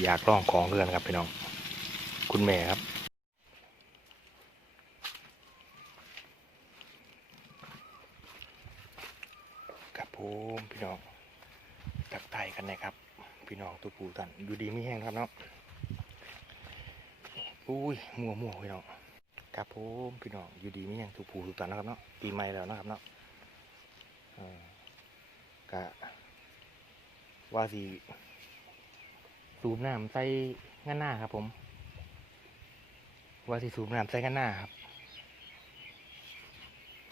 อยากลองของเรือนครับพี่น้อง คุณแม่ครับกับผมพี่น้องตักไทยกันนะครับ พี่น้องตัวปูตันอยู่ดีไม่แห้งครับเนาะอุ้ยมัวมัวพี่น้องกับผมพี่น้องอยู่ดีไม่แห้งตัวปูตัวตันนะครับเนาะปีใหม่แล้วนะครับเนาะกะว่าสิ สูบน้ำใส่งันหน้าครับ ผม ว่าสิสูบน้ำใส่งันหน้าครับ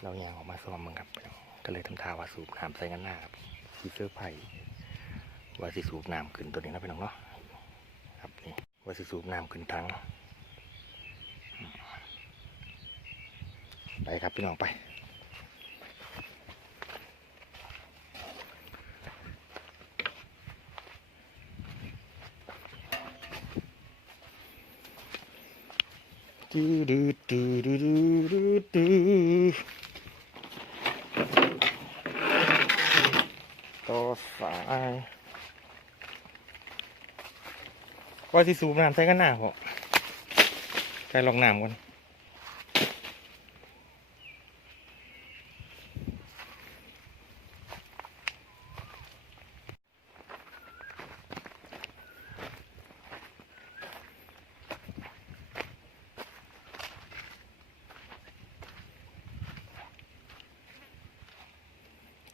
เราแยงออกมาซ้อมมึงครับ ก็เลยทำท่าว่าสูบน้ำใส่งันหน้าครับสีเสื้อร์ไผ่ว่าสิสูบน้ำขึ้นตัวนี้นะพี่น้องเนาะครับนี่ว่าสิสูบน้ำขึ้นทั้งไปครับพี่น้องไป ดูดูดูดูดูดูดูต่อสายว่าสิสูบน้ำใส่กันหน้าเหรอใส่ลองน้ำก่อน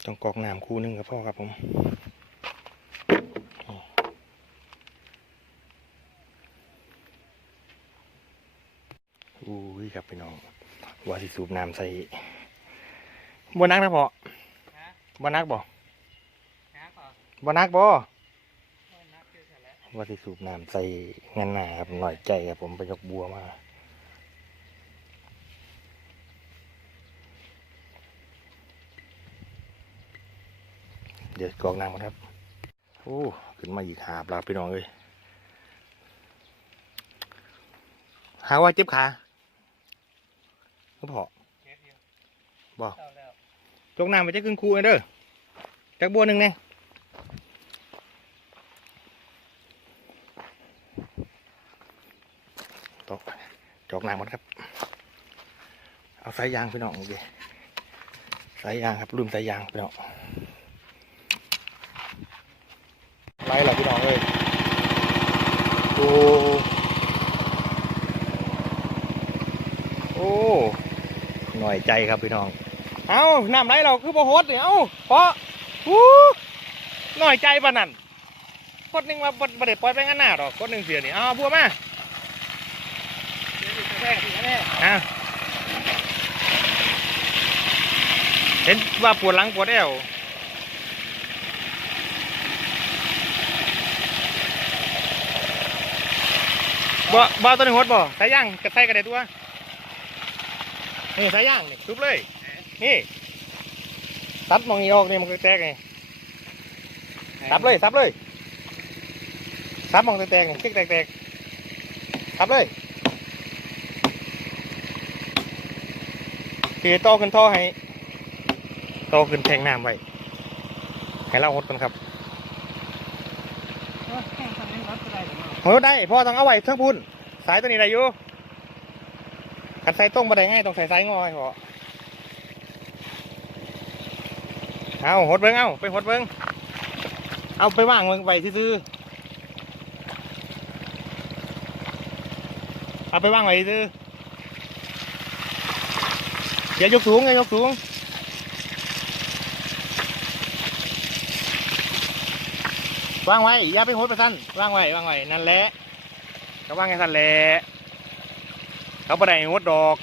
ต้องกรอกน้ำคู่หนึงกับพ่อครับผมอุ้ยครับพี่น้องว่าสิสูบน้ำใส่บ่นักนะพ่อฮะบ่นักบ่ฮะก่อนบ่นักบ่ไม่นับเจอเสร็จแล้วว่าสิสูบน้ำใส่งานหน้าครับหน่อยใจครับผมไปยกบัวมา เดี๋ยวกรอกน้ำกันครับ โอ้ ขึ้นมาอีกหาปลาพี่น้องเลยหาว่าเจ็บขาก็พอบอยู่บ่เศร้าแล้วจกน้ำไปจะครึ่งคูเลยเด้อจักบัวหนึ่งเนี่ยตกจกน้ำกันครับ เอาสายยางพี่น้องดิสายยางครับลืมสายยางพี่น้องไล่เหรอพี่น้องเลยโอ้โอ้ห น่อยใจครับพี่น้อง เอาน้ำไหลเราคือบ่โหดเนี่ยเอาเพราะหูหน่อยใจปานนั่นคนหนึ่งมาบ่บ่ได้ปล่อยไปงั้นหน้าหรอกคนหนึ่งเสียนี่เอาบัวมาเจ็บอยู่แรกอยู่แรกอะเห็นว่าปวดหลังปวดแอวบ่บ่ตัวหนึงโหดบ่สายย่างกระใส่กระเด็ดตัว นี่สายย่างนี่ทุบเลย นี่ตัดมองนี้ออกนี่มันก็แตกไงซับเลยซับเลยซับมองแตกๆนี่คิกแตกๆซับเลยคือโตขึ้นท่อให้โตขึ้นแทงน้ำไว้ให้เราหดกันครับเออแข่งทำให้รถก็ได้หรือเปล่าโหดได้พ่อต้องเอาไว้เทั้งพุ่นสายตัวนี้ได้อยู่ กันใส่ตรงมาได้ง่ายต้องใส่สายงอให้พอเอาหดเบิ้งเอาไปหดเบิ้งเอาไปว่างเบิ้งไวซื่อเอาไปว่างไว้ซื่ออย่ายกสูงอย่ายกสูงวางไว้อย่าไปหดไปสั้นวางไว้วางไว้นั่นแหละก็วางไงสั้นแหละ เขาปไดหดดอก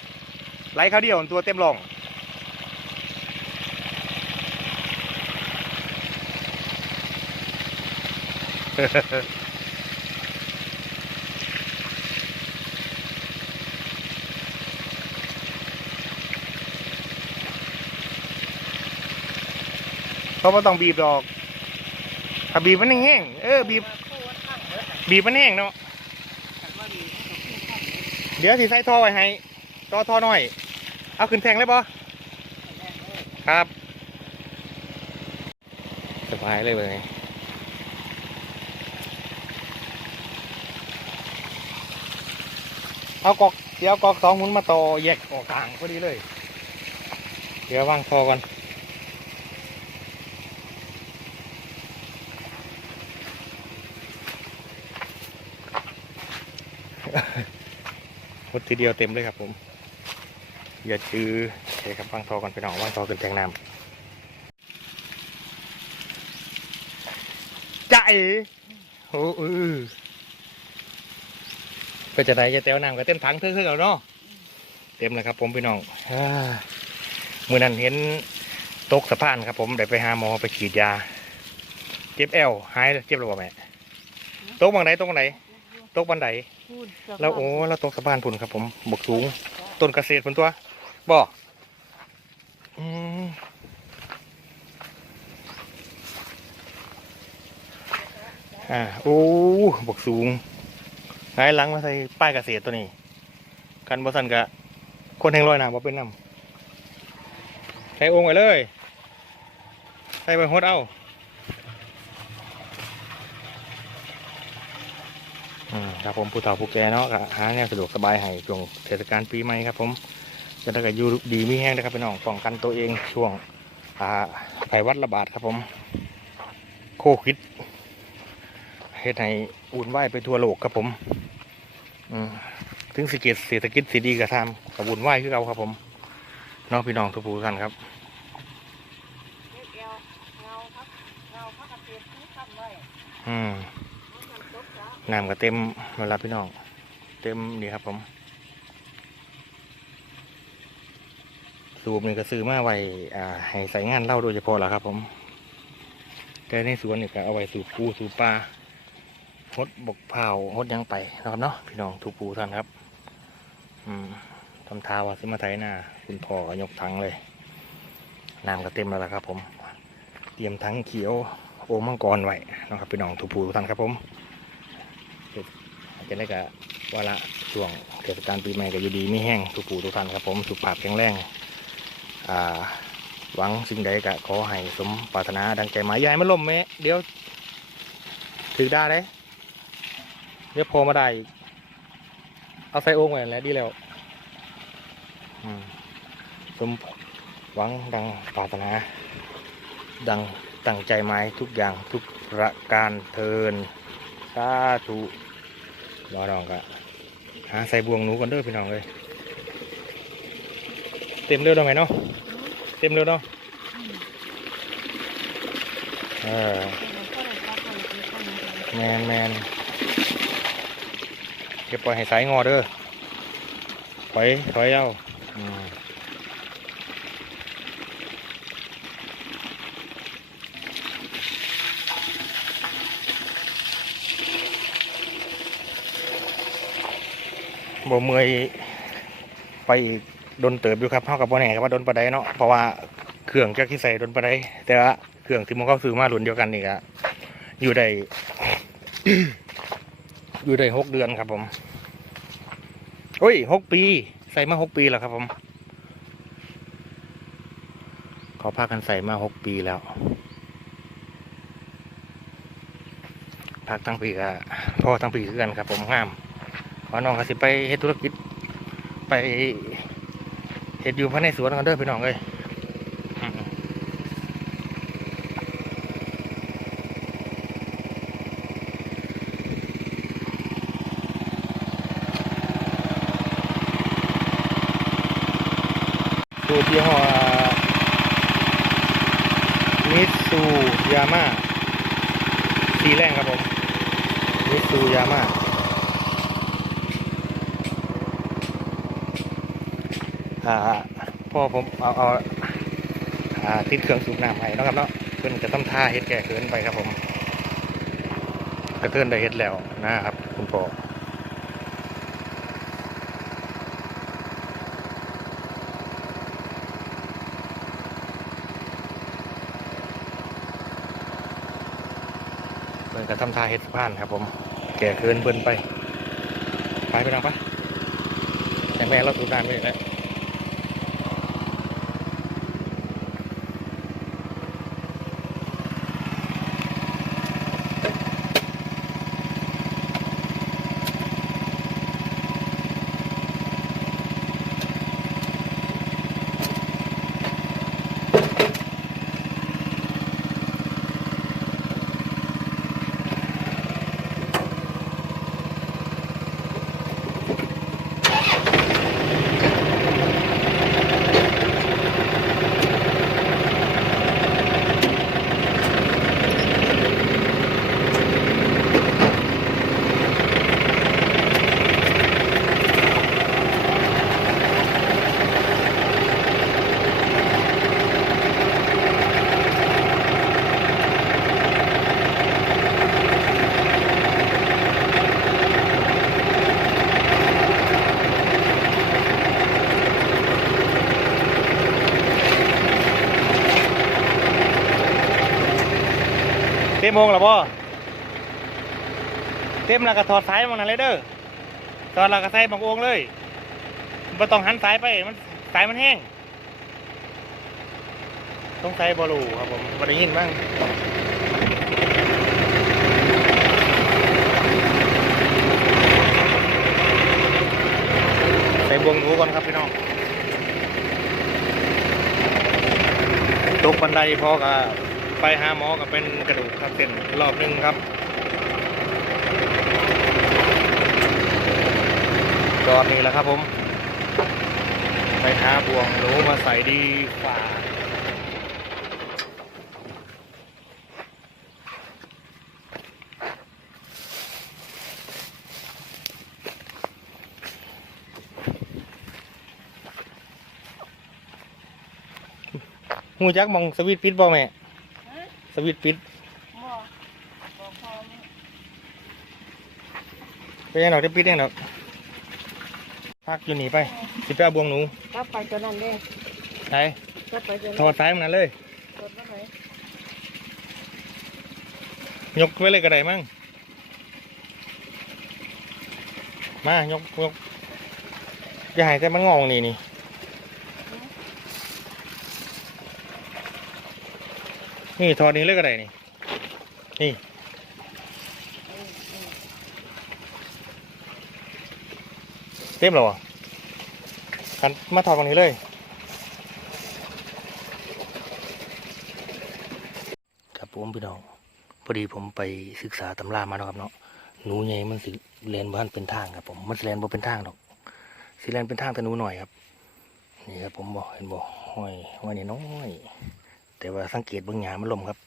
ไหลเขาเดียวตัวเต็มหลองเขาไม่ต้องบีบดอกถ้าบีบมันแห้งเออบีบ บีบมันแห้งเนาะ กันว่าดีให้กับคู่ข้างนี้ เดี๋ยวสิใส่ท่อไว้ให้ท่อท่อหน้อย เอาขึ้นแทงเลยปะแรกเลยครับ สบายเลยเลยเอากอกเดี๋ยวกอกสองหุ่นมาต่อแยกออกกลางพอดีเลย เดี๋ยววางคอก่อน ดทีเดียวเต็มเลยครับ ผมอย่าจื้อโอเคครับวางทอก่อนไปหน่องวางทอขึ้นแทงน้ำใจโอ้เออก็จะได้จะเต้วน้ำก็เต็มถังเพื่อนๆแล้วเนาะเต็มเลยครับ ผมพี่น้องมือนั้นเห็นตกสะพานครับ ผมได้ไปหาหมอไปฉีดยา เจ็บแอวหายเจ็บหรือเปล่าแม่ตกบังไหนตกบังไหน ตกบันไดพูดแล้วโอ้เราตกสะพานพุ่นครับ ผมบกสูง ต้นเกษตรพุ่นตัวบ่อืมอ่าโอ้บกสูงหงายหลังมาใส่ป้ายเกษตรตัวนี้ กันบ่สันกะคนแห่งร้อยหนาบ่เป็นน้ำใส่องค์ไว้เลย ใส่ไปหดเอา อืม ครับผมผู้เฒ่าผู้แก่เนาะก็หาแนวสะดวกสบายให้ช่วงเทศกาลปีใหม่ครับผมจะได้กับอยู่ดีมีแห้งนะครับพี่น้องป้องกันตัวเองช่วงอ่าไข้หวัดระบาดครับผม โควิดเฮ็ดให้อุ่นวายไปทั่วโลกครับผมอืมถึงสิเกตเศรษฐกิจสิดีก็ตามกับวุ่นวายคือเราครับผมเน้องพี่น้องทุกผู้ท่านครับเงาเงาครับเงาพักกระเทียมที่ทำไว้อืมมันตกแล้ว น้ำก็เต็มเวลาพี่น้อง เต็มนี่ครับผมสูบนี่ก็ซื้อมาไว้อ่าให้ใส่งานเล่าโดยเฉพาะแหละครับ ผม แต่ในสวนนี่ก็เอาไว้สูบปูสูบปลาฮดบกเผาฮดยังไปนะครับเนาะพี่น้องทุกปูท่านครับ อืมทำทาวาซื้อมาไถนาคุณพ่อก็ยกถังเลยน้ำก็เต็มแล้วละครับ ผม เตรียมถังเขียวโอมมังกรไว้นะครับพี่น้องทุกปูท่านครับผม จะได้กับวาระช่วงเทศกาลปีใหม่ก็อยู่ดีไม่แห้งทุกผู้ทุกท่านครับผมสุขภาพแข็งแรงอ่าหวังสิ่งใดก็ขอให้สมปรารถนาดังใจหมายยายมันล่มไหมเดี๋ยวถือได้เลยเดี๋ยวโผล่มาได้อีกเอาใส่โอ่งไว้แล้วดีแล้วอืมสมหวังดังปรารถนา ดังตั้งใจหมายทุกอย่างทุกประการเทินสาธุ รอดองกะหาใส่บวงหนูก่อนเด้อพี่น้องเลยเต็มเร็วตรงไหมเนาะเต็มเร็วเนาะเออแมนแมนเก็บปล่อยให้สายงอเด้อถอยถอยเอาอืม บ่เมื่อยไปอีกโดนเติบอยู่ครับเท่ากับบ่แน่ครับว่าโดนปะไดเนาะเพราะว่าเครื่องจักที่ใส่โดนปะไดแต่ว่าเครื่องที่มันเข้าซื้อมารุ่นเดียวกันนี่ก็อยู่ได้อยู่ได้หกเดือนครับผมโอ้ยหกปี ใส่มาหกปีแล้วครับผมเขาพากันใส่มาหกปีแล้วพักตั้งปีก็พ่อตั้งปีคือกันครับผมงาม ขอน้องก็สิไปเฮ็ดธุรกิจ ไปเฮ็ดอยู่ภายในสวนกันเด้อพี่น้องเอ้ยอืมสูตรยี่ห้อมิตซูยาม่าสีแรงครับผมมิตซูยาม่า อ่า พ่อผมเอาเอาติดเครื่องสูบน้ำให้นะครับเนาะเพิ่นจะต้องท่าเฮ็ดแก่เกินไปครับผมกระเทือนได้เฮ็ดแล้วนะครับ คุณพ่อเพิ่นก็ทำท่าเฮ็ดสะพานครับผม แก่เกินเพิ่นไป ไปไปน้องปะแต่แม่เราสูบน้ำไม่ได้ แล้วต็มงแล้วบ่เต็มแล้วก็ถอดสายมันนั่นเลยเด้อถอดแล้วก็ใส่บังโองเลยบ่ต้องหันสายไปมันสายมันแห้งต้องใส่บอลูครับผมบ่ได้ยินบ้างใส่บวงหนูก่อนครับพี่น้องตกบันไดพอกับ ไปหาหมอกับเป็นกระดูกครับเส้นรอบหนึงครับตอนนี้แหละครับผม ไปหาบ่วงหนูมาใส่ดีกว่าหูจักมองสวิตปิดบ่แม่ สวิตช์ปิดบ่บ่พอมเป็นยังดอกได้ปิดยังดอกพักอยู่นี่ไปสิไปเอาบวงหนูกลับไปตัวนั้นเด้ใช่กลับไปตัวถนั้นอดสายมันนั่นเลย กดมาไหนยกไว้เลยก็ได้มั้งมายกยกอย่าใหายแต่มันงองนี่นี่ นี่ถอนี้เลยก็ได้นี่ นี่ เต็มแล้วอะกันมาถอดตรงนี้เลย ครับผมพี่น้อง พอดีผมไปศึกษาตำรามาแล้วครับเนาะ หนูใหญ่มันสิเรียนบ้านเป็นทางครับผม มันสิเรียนบ่เป็นทางดอกสิเรียนเป็นทางแต่หนูหน่อยครับ นี่ครับผมบอกเห็นบอกห้อยห้อยนี่น้อย แต่ว่าสังเกตบางหยามันลมครับ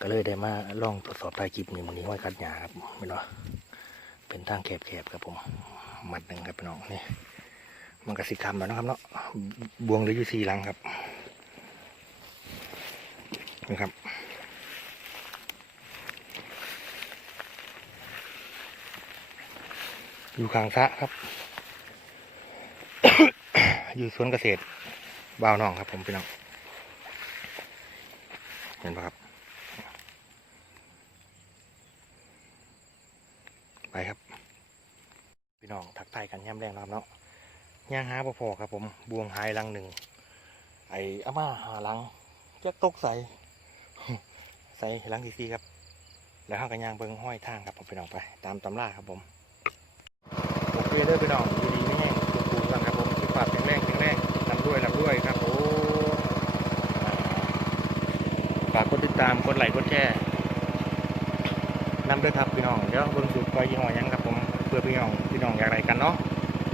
ก็เลยได้มาลองตรวจสอบทายคลิปนี่มันนี้ห้อยกัดหยาครับไม่เนาะเป็นทางแคบๆครับผมมัดหนึ่งครับพี่น้องนี่มันก็สิคำแล้วนะครับเนาะบวงเหลืออยู่สี่หลังครับนี่ครับอยู่ข้างสะครับ อยู่สวนเกษตร บ่าวน้องครับผมพี่น้อง เห็นปะครับ ไปครับ พี่น้องทักทายกันย่ำแรงนะครับเนาะย่างหาพอพอครับผมบวงหายลังหนึ่ง ไอ้อาม่าหาลังจะตกใส่ใส่ลังที่สี่ครับ แล้วห้ากันยางเบิงห้อยทางครับผมพี่น้องไป ตามตำราครับผมโอเคเด้อพี่น้องดีดีไม่แห้งถูกปูกันครับผมคิดปากแข็งแรงแข็งแรงลำด้วยลำด้วยครับผมฝากกดติดตามกดไลค์กดแชร์นำเด้วยครับพี่น้องเดี๋ยวเบิ่งสูตรไปยี่ห้อยังครับผมเพื่อพี่น้องพี่น้องอยากไรกันเนาะ